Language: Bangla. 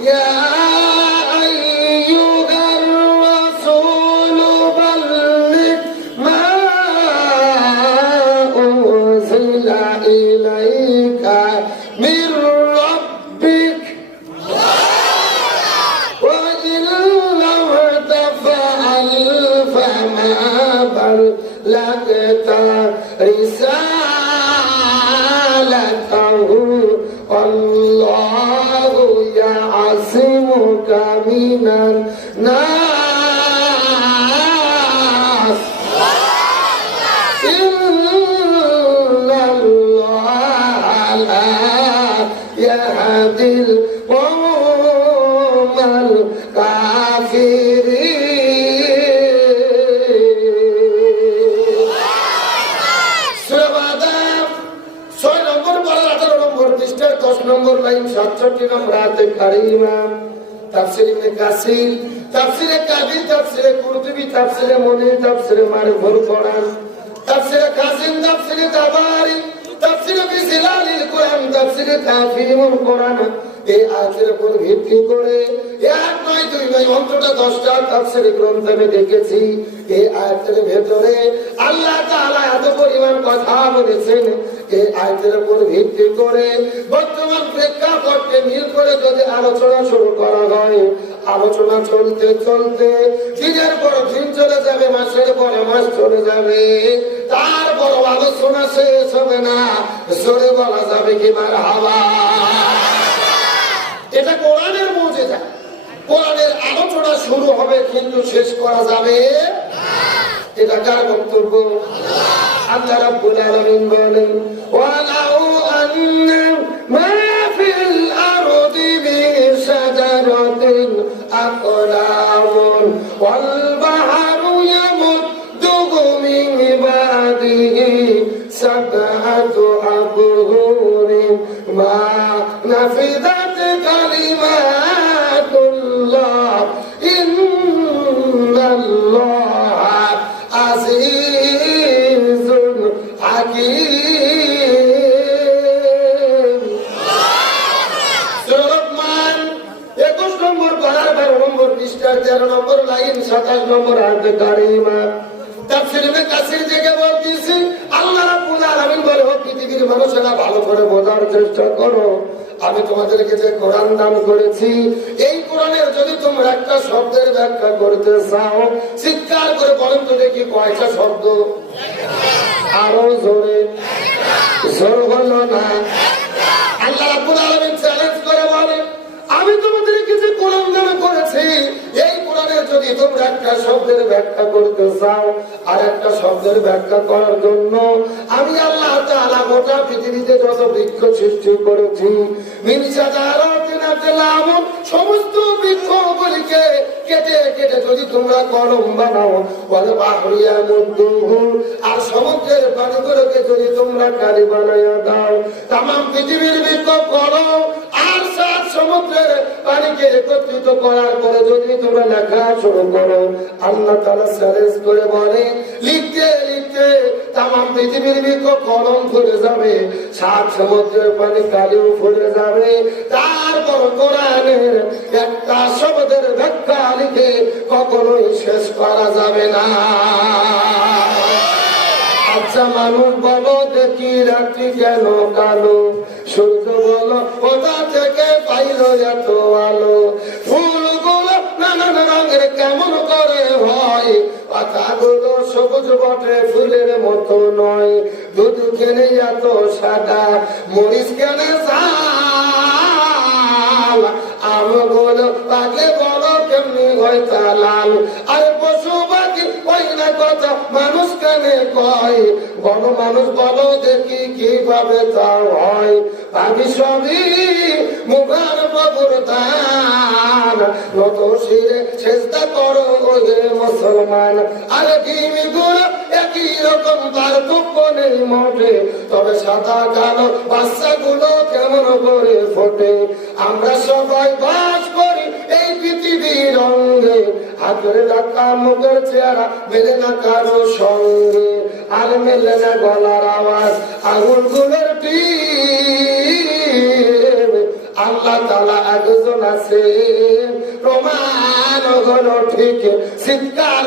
يا أيها الرسول بلغ ما أنزل إليك من ربك وإن لم تفعل فما بلغت رسالته والله يعصمك من الناس إن الله لا يهدي القوم الكافرين. নম্বর লাইন 67 নম্বর আয়াতে কারিমা। তাফসীর ইবনে কাসির, তাফসীরে কাবীর, তাফসীরে কুরতুবী, তাফসীরে মুনীর, তাফসীরে মারিফুল কোরআন, তাফসীরে কাসিম, তাফসীরে তাবারি, তাফসীরে বিজিলালিল কোরআন, তাফসীরে তাফসীরুল কোরআন এই আয়াতের উপর ভিত্তি করে 1 9 2 9 অন্তত 10টা তাফসীরি গ্রন্থ আমি দেখেছি। এই আয়াতের ভেতরে আল্লাহ তাআলা এত পরিমাণ কথা বলেছেন। এই আয়াতের উপর ভিত্তি করে বর্তমান প্রেক্ষাপটকে মিল করে যদি আলোচনা শুরু করা হয়, আলোচনা চলতে চলতে দিনের পর দিন চলে যাবে, মাসের পর মাস চলে যাবে, তারপর আলোচনা শেষ হবে না। জোরে বলা যাবে কি মারহাবা। এটা কোরআনের মুজিজা। কোরআনের আলোচনা শুরু হবে কিন্তু শেষ করা যাবে এটা কার বক্তব্য? আল্লাহ রাব্বুল আলামিন বলেন ওয়ালাউ আন্না মা ফিল আরদি বিশাজারাতিন আকলামুন ওয়াল বাহরু ইয়ামুদ্দুহু মিন বাদিহি সাবআতু আবহুরিন মা নাফিদাত কালিমাতুল্লাহ ইন্নাল্লাহা আজিজুন হাকীম। সূরা লোকমান 21 নম্বর পারা 12 নম্বর পৃষ্ঠা 13 নম্বর লাইন 27 নম্বর আয়াতে কারিমা। তাফসীর ইবনে কাসির থেকে বলতেছি আল্লাহ রাব্বুল আলামিন বলে ও পৃথিবীর মানুষেরা ভালো করে বোঝার চেষ্টা করো, আমি তোমাদেরকে যে কোরআন দান করেছি এই কোরআনের যদি তোমরা একটা শব্দের ব্যাখ্যা করতে চাও চিৎকার করে বলেন তো দেখি কয়টা শব্দ? আরো জোরে। জোর হলো না। আল্লাহ রাব্বুল আলামিন চ্যালেঞ্জ করে বলেন আমি তোমাদেরকে যে কোরআন দান করেছি এই কোরআনের যদি তোমরা একটা শব্দের ব্যাখ্যা করতে চাও, আর একটা শব্দের ব্যাখ্যা করার জন্য আমি আল্লাহ তাআলা গোটা পৃথিবীতে যত বৃক্ষ সৃষ্টি করেছি সমস্ত বৃক্ষগুলিকে কেটে কেটে যদি তোমরা কলম বানাও বলে বাহরিয়া মুদ্দুহু আর সমুদ্রের পানিগুলোকে যদি তোমরা কালি বানাইয়া দাও, তাম পৃথিবীর বৃক্ষ কলম আর সাত সমুদ্রের পানিকে একত্রিত করার পরে যদি তোমরা লেখা শুরু করো, আল্লাহ তাআলা চ্যালেঞ্জ করে বলে লিখতে লিখতে তাম পৃথিবীর বৃক্ষ কলম ফুলে যাবে, সাত সমুদ্রের পানি কালিও ফুলে যাবে, তারপর কোরআনের একটা শব্দের ব্যাখ্যা লিখে কখনোই শেষ করা যাবে না। আচ্ছা মানুষ বলো দেখি রাত্রি কেন কালো, সূর্য বলো কোথা থেকে পাইল এত আলো, ফুলগুলো নানান রঙের কেমন করে হয়, পাতাগুলো সবুজ বটে ফুলের মতো নয়, দুধ কেনে এত সাদা মরিচ কেনে ঝাল, আমগুলো পাকলে বলো কেমনি হয় তা লাল, আর পশু পাখি ওই না কথা মানুষ কেনে কয়, বড় মানুষ বলো দেখি কিভাবে তা হয়, আমি সবই মুখার প্রভুর দান, নত শিরে চেষ্টা করো ওহে মুসলমান, আরে কিমিগুলো একই রকম পার্থক্য নেই মোটে, তবে সাদা কালো বাচ্চাগুলো কেমন করে ফোটে, আমরা সবাই বাস করি এই পৃথিবীর অঙ্গে, হাতের রাখা মুখের চেহারা মেলে না কারো সঙ্গে, আর মেলে না গলার আওয়াজ আঙুলগুলোর টিপ, আল্লাহ তাআলা একজন আছে, প্রমাণ হলো ঠিক চিৎকার